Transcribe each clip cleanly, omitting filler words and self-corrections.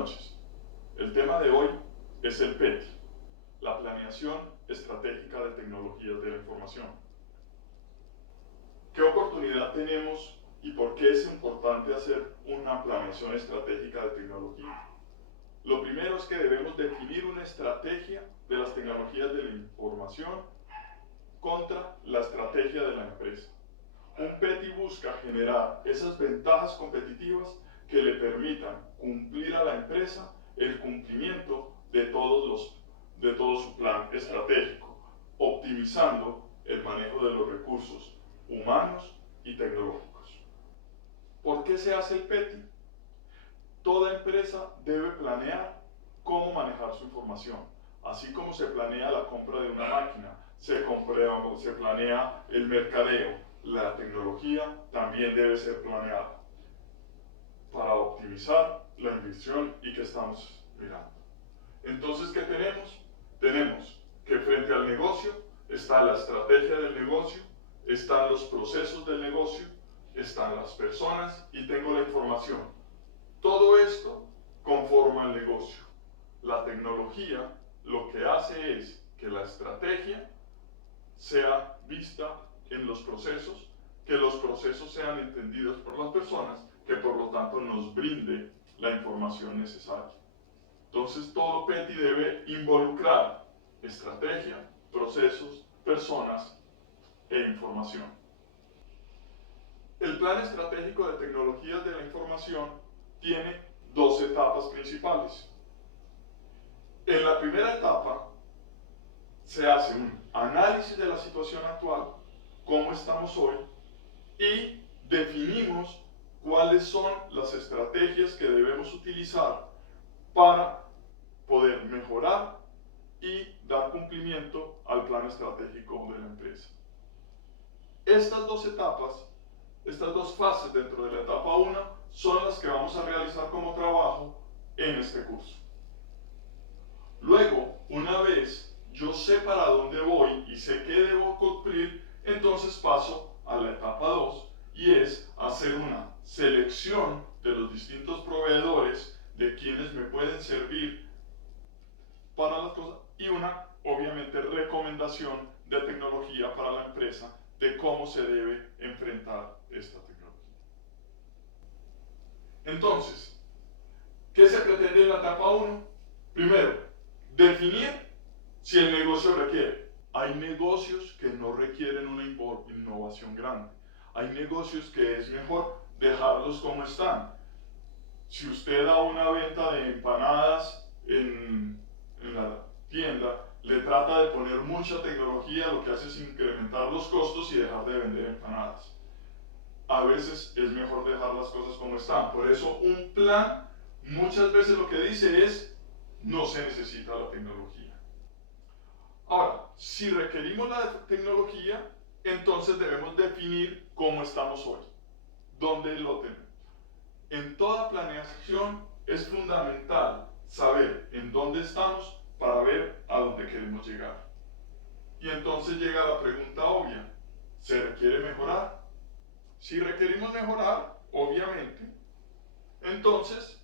noches. El tema de hoy es el PETI, la Planeación Estratégica de Tecnologías de la Información. ¿Qué oportunidad tenemos y por qué es importante hacer una planeación estratégica de tecnología? Lo primero es que debemos definir una estrategia de las tecnologías de la información contra la estrategia de la empresa. Un PETI busca generar esas ventajas competitivas que le permitan cumplir a la empresa el cumplimiento de todo su plan estratégico, optimizando el manejo de los recursos humanos y tecnológicos. ¿Por qué se hace el PETI? Toda empresa debe planear cómo manejar su información, así como se planea la compra de una máquina, se planea el mercadeo, la tecnología también debe ser planeada para optimizar la inversión y que estamos mirando. Entonces, ¿qué tenemos? Tenemos que frente al negocio está la estrategia del negocio, están los procesos del negocio, están las personas y tengo la información. Todo esto conforma el negocio. La tecnología lo que hace es que la estrategia sea vista en los procesos, que los procesos sean entendidos por las personas, que por lo tanto nos brinde la información necesaria. Entonces todo PETI debe involucrar estrategia, procesos, personas e información. El Plan Estratégico de Tecnologías de la Información tiene dos etapas principales. En la primera etapa se hace un análisis de la situación actual, cómo estamos hoy, y definimos cuáles son las estrategias que debemos utilizar para poder mejorar y dar cumplimiento al plan estratégico de la empresa. Estas dos etapas, estas dos fases dentro de la etapa 1 son las que vamos a realizar como trabajo en este curso. Luego, una vez yo sé para dónde voy y sé qué debo cumplir, entonces paso a la etapa 2 y es hacer una selección de los distintos proveedores de quienes me pueden servir para las cosas y una, obviamente, recomendación de tecnología para la empresa de cómo se debe enfrentar esta tecnología. Entonces, ¿qué se pretende en la etapa 1? Primero, definir si el negocio requiere. Hay negocios que no requieren una innovación grande. Hay negocios que es mejor dejarlos como están. Si usted da una venta de empanadas en la tienda, le trata de poner mucha tecnología, lo que hace es incrementar los costos y dejar de vender empanadas. A veces es mejor dejar las cosas como están. Por eso un plan muchas veces lo que dice es no se necesita la tecnología. Ahora, si requerimos la tecnología, entonces debemos definir cómo estamos hoy, dónde lo tenemos. En toda planeación es fundamental saber en dónde estamos para ver a dónde queremos llegar. Y entonces llega la pregunta obvia, ¿se requiere mejorar? Si requerimos mejorar, obviamente, entonces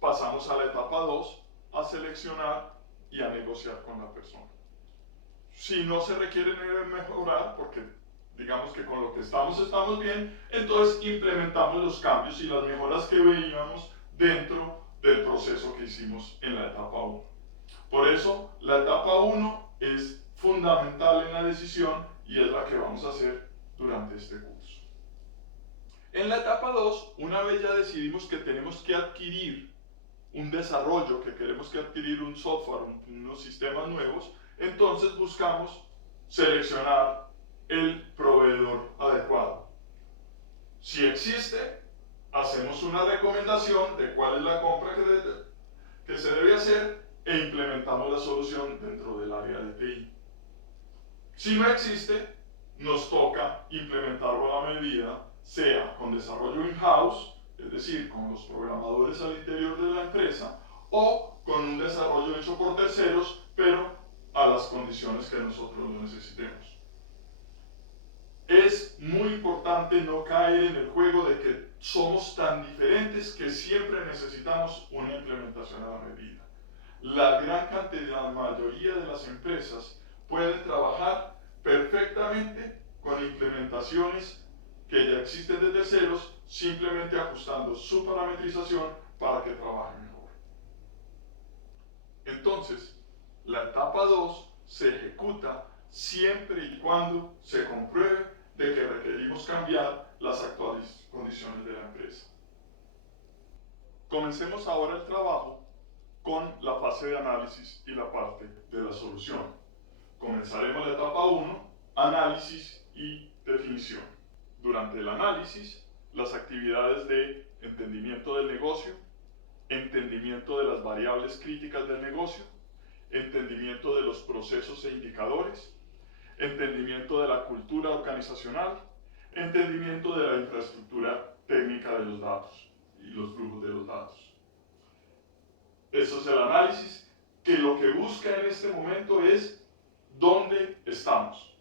pasamos a la etapa 2, a seleccionar y a negociar con la persona. Si no se requiere mejorar, porque digamos que con lo que estamos bien, entonces implementamos los cambios y las mejoras que veíamos dentro del proceso que hicimos en la etapa 1. Por eso, la etapa 1 es fundamental en la decisión y es la que vamos a hacer durante este curso. En la etapa 2, una vez ya decidimos que tenemos que adquirir un desarrollo, que queremos que adquirir un software, unos sistemas nuevos, entonces buscamos seleccionar el proveedor adecuado. Si existe, hacemos una recomendación de cuál es la compra que se debe hacer e implementamos la solución dentro del área de TI. Si no existe, nos toca implementarlo a la medida, sea con desarrollo in-house, es decir, con los programadores al interior de la empresa, o con un desarrollo hecho por terceros, pero a las condiciones que nosotros lo necesitemos. es muy importante no caer en el juego de que somos tan diferentes que siempre necesitamos una implementación a la medida. La gran cantidad, la mayoría de las empresas pueden trabajar perfectamente con implementaciones que ya existen de terceros, simplemente ajustando su parametrización para que trabaje mejor. Entonces, la etapa 2 se ejecuta siempre y cuando se compruebe de que requerimos cambiar las actuales condiciones de la empresa. Comencemos ahora el trabajo con la fase de análisis y la parte de la solución. Comenzaremos la etapa 1, análisis y definición. Durante el análisis, las actividades de entendimiento del negocio, entendimiento de las variables críticas del negocio, entendimiento de los procesos e indicadores, entendimiento de la cultura organizacional, entendimiento de la infraestructura técnica de los datos y los flujos de los datos. Eso es el análisis, que lo que busca en este momento es dónde estamos.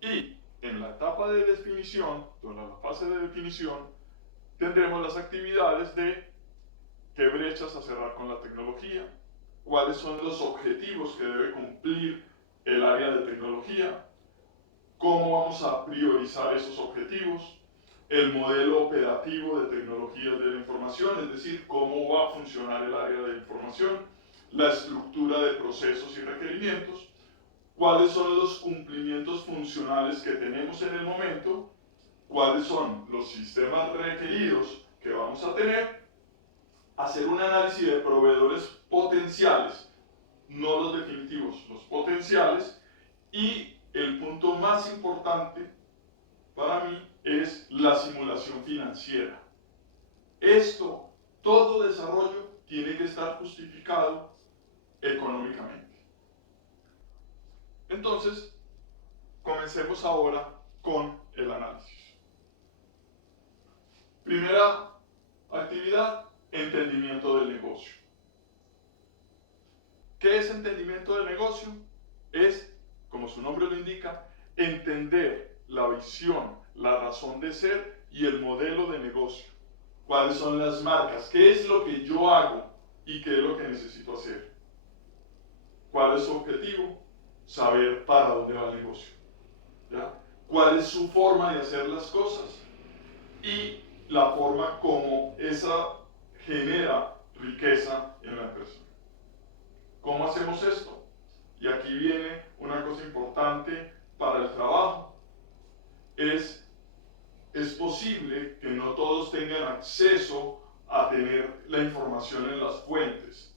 Y en la etapa de definición, durante la fase de definición, tendremos las actividades de qué brechas a cerrar con la tecnología, cuáles son los objetivos que debe cumplir el área de tecnología, cómo vamos a priorizar esos objetivos, el modelo operativo de tecnologías de la información, es decir, cómo va a funcionar el área de información, la estructura de procesos y requerimientos, cuáles son los cumplimientos funcionales que tenemos en el momento, cuáles son los sistemas requeridos que vamos a tener, hacer un análisis de proveedores potenciales, no los definitivos, los potenciales, y el punto más importante para mí es la simulación financiera. Esto, todo desarrollo tiene que estar justificado económicamente. Entonces, comencemos ahora con el análisis. Primera actividad, entendimiento del negocio. ¿Qué es entendimiento del negocio? Es, como su nombre lo indica, entender la visión, la razón de ser y el modelo de negocio. ¿Cuáles son las marcas? ¿Qué es lo que yo hago y qué es lo que necesito hacer? ¿Cuál es su objetivo? Saber para dónde va el negocio. ¿Ya? ¿Cuál es su forma de hacer las cosas? Y la forma como esa genera riqueza en la empresa. ¿Cómo hacemos esto? Y aquí viene una cosa importante para el trabajo. Es posible que no todos tengan acceso a tener la información en las fuentes,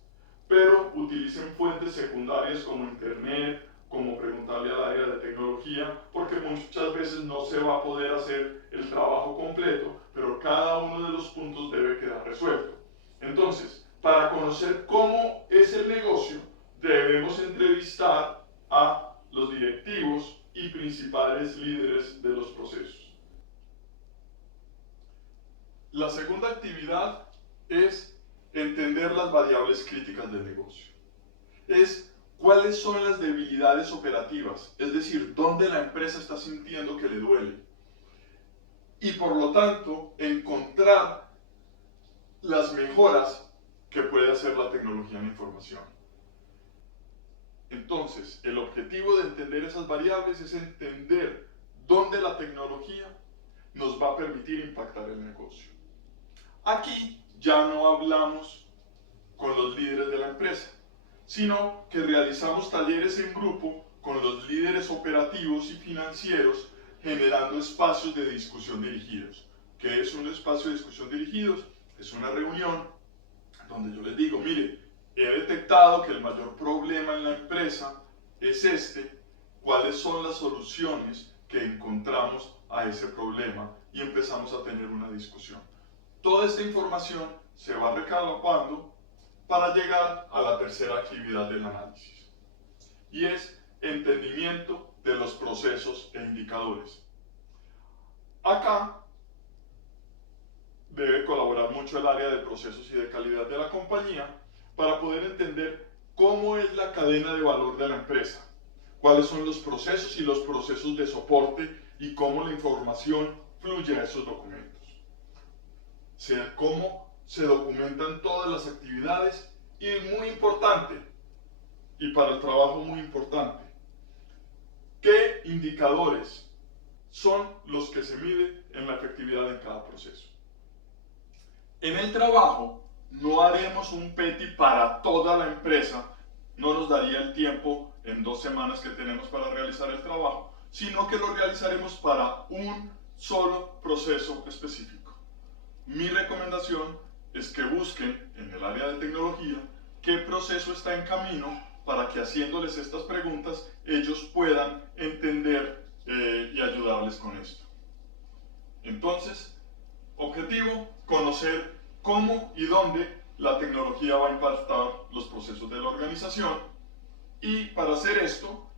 pero utilicen fuentes secundarias como internet, como preguntarle al área de tecnología, porque muchas veces no se va a poder hacer el trabajo completo, pero cada uno de los puntos debe quedar resuelto. Entonces, para conocer cómo es el negocio, debemos entrevistar a los directivos y principales líderes de los procesos. La segunda actividad es entender las variables críticas del negocio. Es cuáles son las debilidades operativas, es decir, dónde la empresa está sintiendo que le duele. Y por lo tanto, encontrar las mejoras que puede hacer la tecnología en información. Entonces, el objetivo de entender esas variables es entender dónde la tecnología nos va a permitir impactar el negocio. Aquí ya no hablamos con los líderes de la empresa, sino que realizamos talleres en grupo con los líderes operativos y financieros, generando espacios de discusión dirigidos. ¿Qué es un espacio de discusión dirigidos? Es una reunión donde yo les digo, mire, he detectado que el mayor problema en la empresa es este, ¿cuáles son las soluciones que encontramos a ese problema? Y empezamos a tener una discusión. Toda esta información se va recabando para llegar a la tercera actividad del análisis, y es entendimiento de los procesos e indicadores. Acá debe colaborar mucho el área de procesos y de calidad de la compañía para poder entender cómo es la cadena de valor de la empresa, cuáles son los procesos y los procesos de soporte y cómo la información fluye a esos documentos. Cómo se documentan todas las actividades y muy importante, y para el trabajo muy importante, qué indicadores son los que se miden en la efectividad en cada proceso. En el trabajo no haremos un PETI para toda la empresa, no nos daría el tiempo en 2 semanas que tenemos para realizar el trabajo, sino que lo realizaremos para un solo proceso específico. Mi recomendación es que busquen en el área de tecnología qué proceso está en camino para que haciéndoles estas preguntas ellos puedan entender y ayudarles con esto. Entonces, objetivo, conocer cómo y dónde la tecnología va a impactar los procesos de la organización, y para hacer esto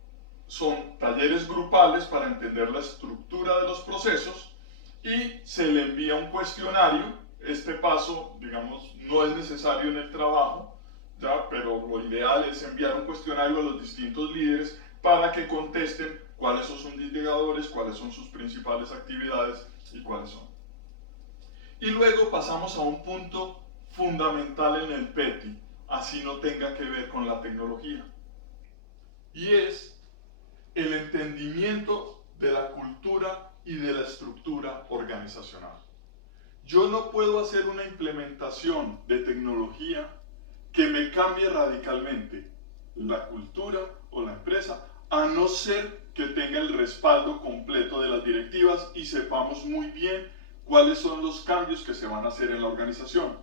son talleres grupales para entender la estructura de los procesos y se le envía un cuestionario. Este paso, digamos, no es necesario en el trabajo, ¿ya? Pero lo ideal es enviar un cuestionario a los distintos líderes para que contesten cuáles son sus indicadores, cuáles son sus principales actividades y cuáles son. Y luego pasamos a un punto fundamental en el PETI, así no tenga que ver con la tecnología, y es el entendimiento de la cultura y de la estructura organizacional. Yo no puedo hacer una implementación de tecnología que me cambie radicalmente la cultura o la empresa, a no ser que tenga el respaldo completo de las directivas y sepamos muy bien cuáles son los cambios que se van a hacer en la organización.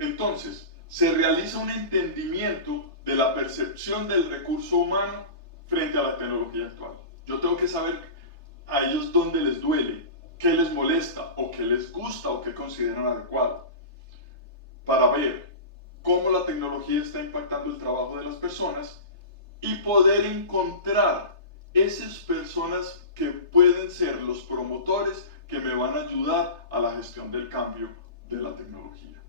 Entonces, se realiza un entendimiento de la percepción del recurso humano frente a la tecnología actual. Yo tengo que saber a ellos dónde les duele, qué les molesta, o qué les gusta, o qué consideran adecuado, para ver cómo la tecnología está impactando el trabajo de las personas y poder encontrar esas personas que pueden ser los promotores que me van a ayudar a la gestión del cambio de la tecnología.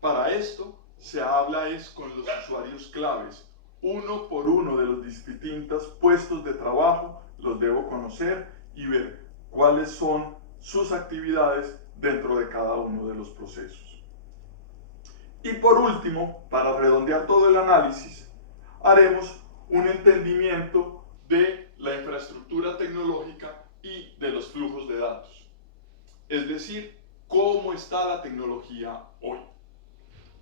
Para esto se habla con los usuarios claves. Uno por uno de los distintos puestos de trabajo los debo conocer y ver cuáles son sus actividades dentro de cada uno de los procesos. Y por último, para redondear todo el análisis, haremos un entendimiento de la infraestructura tecnológica y de los flujos de datos. Es decir, cómo está la tecnología hoy.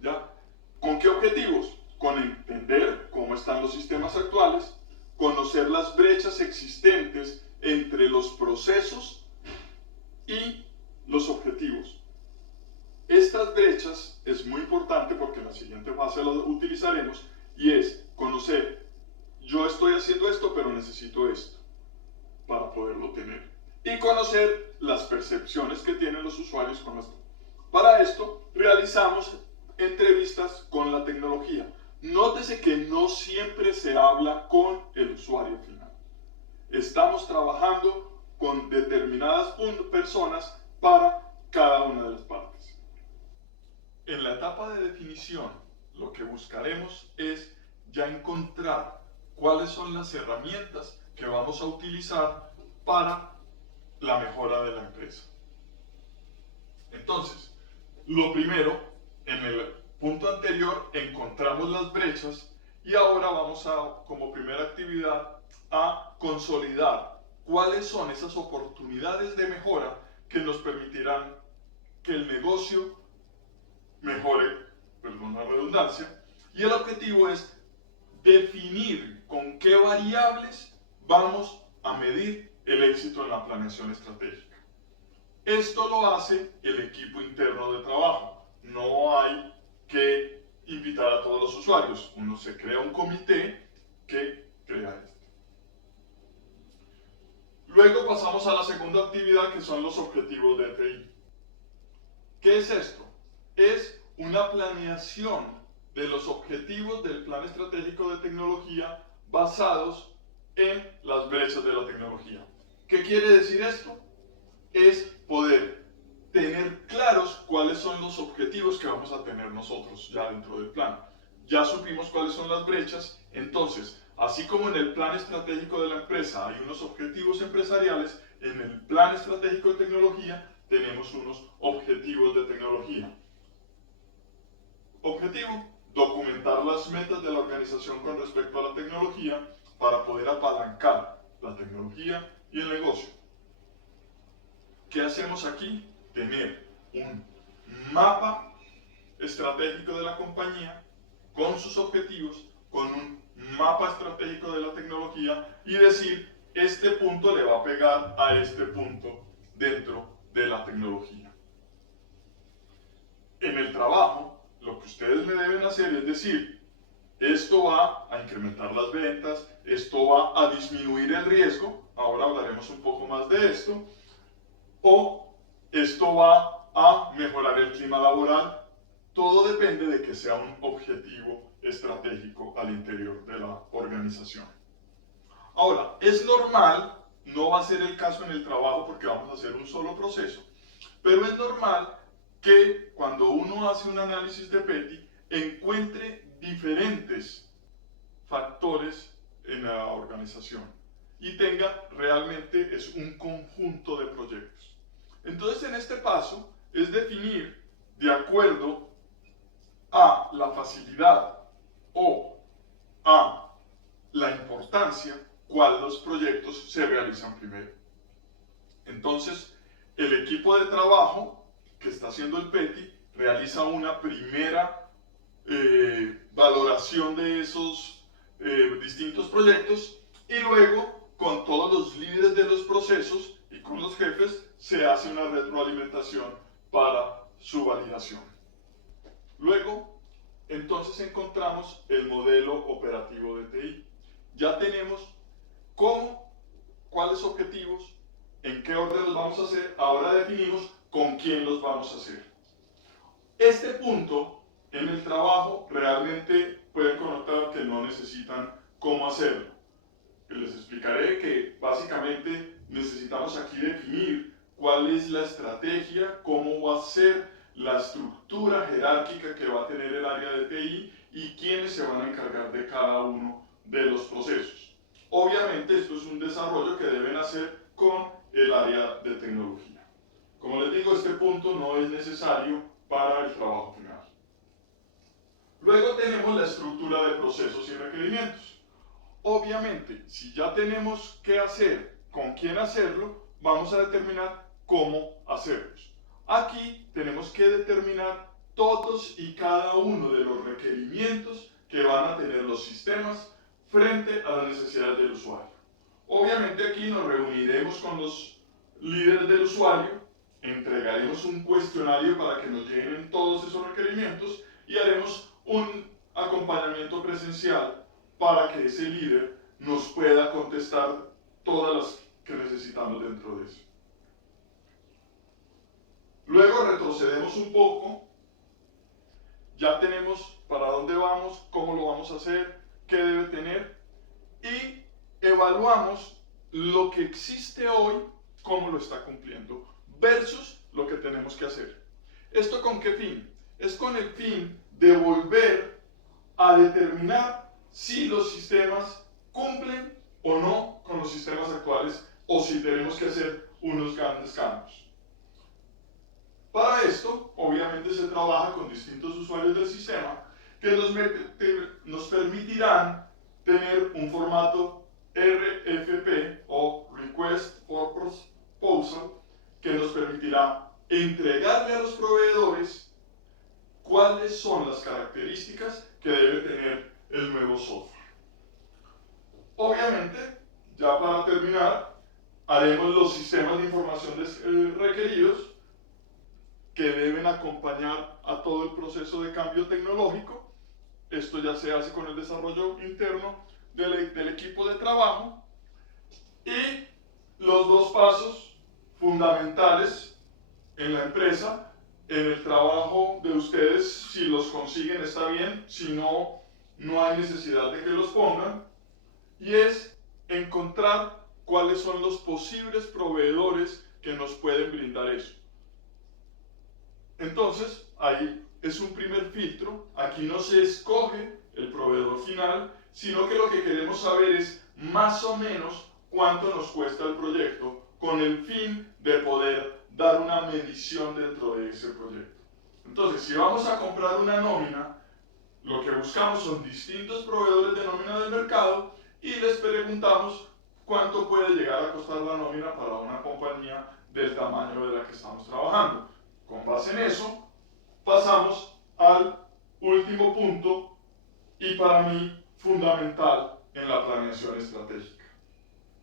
¿Ya? ¿Con qué objetivos? Con entender cómo están los sistemas actuales, conocer las brechas existentes entre los procesos y los objetivos. Estas brechas es muy importante porque en la siguiente fase lo utilizaremos, y es conocer, yo estoy haciendo esto pero necesito esto para poderlo tener, y conocer las percepciones que tienen los usuarios con esto. Para esto realizamos entrevistas con la tecnología. Nótese que no siempre se habla con el usuario final. Estamos trabajando con determinadas personas para cada una de las partes. En la etapa de definición, lo que buscaremos es ya encontrar cuáles son las herramientas que vamos a utilizar para la mejora de la empresa. Entonces, lo primero, en el punto anterior encontramos las brechas y ahora vamos a, como primera actividad, a consolidar cuáles son esas oportunidades de mejora que nos permitirán que el negocio mejore, perdón la redundancia, y el objetivo es definir con qué variables vamos a medir el éxito en la planeación estratégica. Esto lo hace el equipo interno de trabajo. No hay que invitar a todos los usuarios. Uno se crea un comité que crea esto. Luego pasamos a la segunda actividad, que son los objetivos de TI. ¿Qué es esto? Es una planeación de los objetivos del plan estratégico de tecnología basados en las brechas de la tecnología. ¿Qué quiere decir esto? Es poder tener claros cuáles son los objetivos que vamos a tener nosotros ya dentro del plan. Ya supimos cuáles son las brechas, entonces, así como en el plan estratégico de la empresa hay unos objetivos empresariales, en el plan estratégico de tecnología tenemos unos objetivos de tecnología. Objetivo: documentar las metas de la organización con respecto a la tecnología para poder apalancar la tecnología y el negocio. ¿Qué hacemos aquí? Tener un mapa estratégico de la compañía con sus objetivos, con un mapa estratégico de la tecnología y decir, este punto le va a pegar a este punto dentro de la tecnología. En el trabajo, lo que ustedes me deben hacer es decir, esto va a incrementar las ventas, esto va a disminuir el riesgo, ahora hablaremos un poco más de esto, o esto va a mejorar el clima laboral. Todo depende de que sea un objetivo estratégico al interior de la organización. Ahora, es normal, no va a ser el caso en el trabajo porque vamos a hacer un solo proceso, pero es normal que cuando uno hace un análisis de PETI encuentre diferentes factores en la organización y tenga realmente es un conjunto de proyectos. Entonces, en este paso es definir de acuerdo a la facilidad o a la importancia cuáles los proyectos se realizan primero. Entonces, el equipo de trabajo que está haciendo el PETI realiza una primera valoración de esos distintos proyectos y luego con todos los líderes de los procesos y con los jefes se hace una retroalimentación para su validación. Luego, entonces encontramos el modelo operativo de TI. Ya tenemos cómo, cuáles objetivos, en qué orden los vamos a hacer, ahora definimos con quién los vamos a hacer. Este punto en el trabajo realmente pueden connotar que no necesitan cómo hacerlo. Les explicaré que básicamente necesitamos aquí definir cuál es la estrategia, cómo va a ser la estructura jerárquica que va a tener el área de TI y quiénes se van a encargar de cada uno de los procesos. Obviamente esto es un desarrollo que deben hacer con el área de tecnología. Como les digo, este punto no es necesario para el trabajo final. Luego tenemos la estructura de procesos y requerimientos. Obviamente, si ya tenemos qué hacer, con quién hacerlo, vamos a determinar cómo hacerlos. Aquí tenemos que determinar todos y cada uno de los requerimientos que van a tener los sistemas frente a las necesidades del usuario. Obviamente aquí nos reuniremos con los líderes del usuario, entregaremos un cuestionario para que nos lleguen todos esos requerimientos y haremos un acompañamiento presencial para que ese líder nos pueda contestar todas las que necesitamos dentro de eso. Luego retrocedemos un poco, ya tenemos para dónde vamos, cómo lo vamos a hacer, qué debe tener y evaluamos lo que existe hoy, cómo lo está cumpliendo, versus lo que tenemos que hacer. ¿Esto con qué fin? Es con el fin de volver a determinar si los sistemas cumplen o no con los sistemas actuales o si tenemos que hacer unos grandes cambios. Para esto, obviamente se trabaja con distintos usuarios del sistema que nos permitirán tener un formato RFP o Request for Proposal que nos permitirá entregarle a los proveedores cuáles son las características que debe tener el nuevo software. Obviamente, ya para terminar, haremos los sistemas de información requeridos que deben acompañar a todo el proceso de cambio tecnológico. Esto ya se hace con el desarrollo interno del equipo de trabajo. Y los dos pasos fundamentales en la empresa, en el trabajo de ustedes, si los consiguen está bien, si no, no hay necesidad de que los pongan, y es encontrar cuáles son los posibles proveedores que nos pueden brindar eso. Entonces, ahí es un primer filtro, aquí no se escoge el proveedor final, sino que lo que queremos saber es más o menos cuánto nos cuesta el proyecto con el fin de poder dar una medición dentro de ese proyecto. Entonces, si vamos a comprar una nómina, lo que buscamos son distintos proveedores de nómina del mercado y les preguntamos cuánto puede llegar a costar la nómina para una compañía del tamaño de la que estamos trabajando. Con base en eso, pasamos al último punto y para mí fundamental en la planeación estratégica.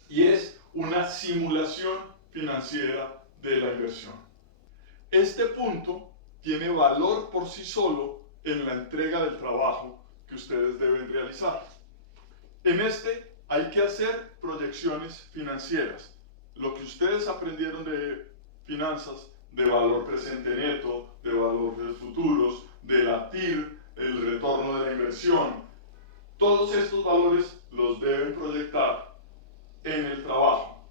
Y es una simulación financiera de la inversión. Este punto tiene valor por sí solo en la entrega del trabajo que ustedes deben realizar. En este hay que hacer proyecciones financieras. Lo que ustedes aprendieron de finanzas, de valor presente neto, de valor de futuros, de la TIR, el retorno de la inversión, todos estos valores los deben proyectar en el trabajo.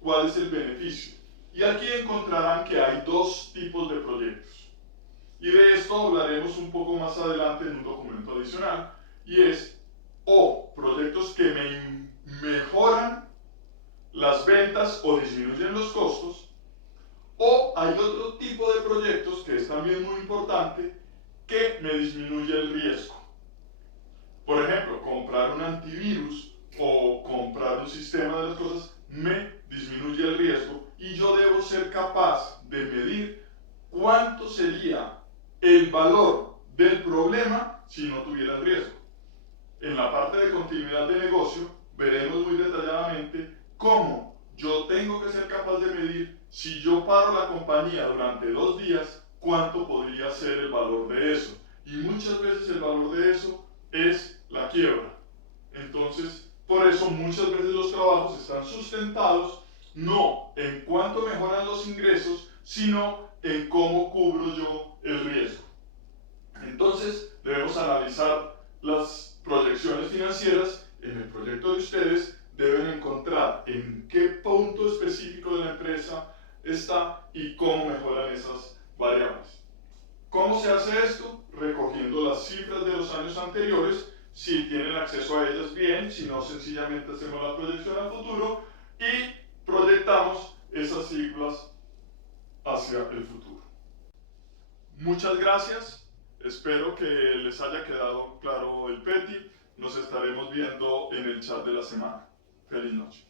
¿Cuál es el beneficio? Y aquí encontrarán que hay dos tipos de proyectos. Y de esto hablaremos un poco más adelante en un documento adicional. Y es o proyectos que me mejoran las ventas o disminuyen los costos. O hay otro tipo de proyectos que es también muy importante que me disminuye el riesgo. Por ejemplo, comprar un antivirus o comprar un sistema de las cosas me disminuye el riesgo y yo debo ser capaz de medir cuánto sería el valor del problema si no tuviera el riesgo. En la parte de continuidad de negocio veremos muy detalladamente cómo yo tengo que ser capaz de medir si yo paro la compañía durante 2 días, cuánto podría ser el valor de eso. Y muchas veces el valor de eso es la quiebra. Entonces, por eso muchas veces los trabajos están sustentados no en cuánto mejoran los ingresos, sino en cómo cubro yo el riesgo. Entonces, debemos analizar las proyecciones financieras. En el proyecto de ustedes deben encontrar en qué punto específico de la empresa está y cómo mejoran esas variables. ¿Cómo se hace esto? Recogiendo las cifras de los años anteriores, si tienen acceso a ellas bien, si no sencillamente hacemos la proyección al futuro y proyectamos esas cifras hacia el futuro. Muchas gracias, espero que les haya quedado claro el PETI, nos estaremos viendo en el chat de la semana. Feliz noche.